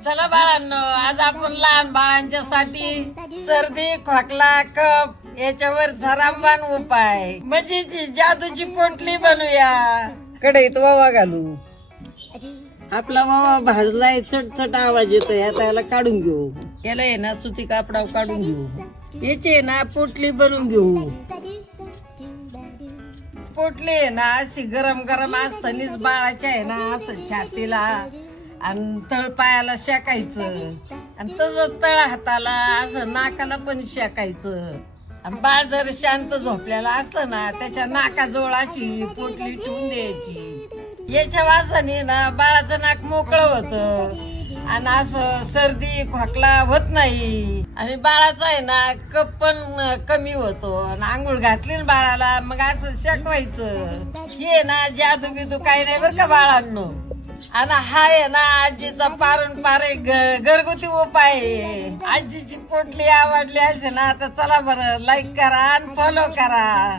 चला बाळांनो, आज आपण लहान बाळांच्यासाठी सर्दी, खोकला, कफ याच्यावर रामबाण उपाय म्हणजे जादूची पोटली बनवूया। कढईत ओवा घालू। आपला ओवा भाजलाय, चटचट आवाज येतोय। आता याला काढून घेऊ। याला आहे ना सुती कापडावर काढून घेऊ। याची ना पोटली बनवून घेऊ। पोटली आहे ना अशी गरम गरम असतानीच बाळाच्या आहे ना असं छातीला आणि तळपायाला शेकायचं आणि तसंच तळ हाताला असं नाकाला पण शेकायचं। आणि बाळ जर शांत झोपलेला असलं ना त्याच्या नाकाजवळाची पोटली ठेवून द्यायची। याच्या वासाने ना बाळाचं नाक मोकळं होतं आणि असं सर्दी खोकला होत नाही आणि बाळाचा आहे ना कफ पण कमी होतो। आणि आंघोळ घातली बाळाला मग असं शेकवायचं। हे ना जादू बिदू काही नाही बरं का बाळांनो। आणि हा आहे ना आजीचा पारंपरिक घरगुती उपाय आहे। आजीची पोटली आवडली असेल ना तर चला बरं लाईक करा आणि फॉलो करा।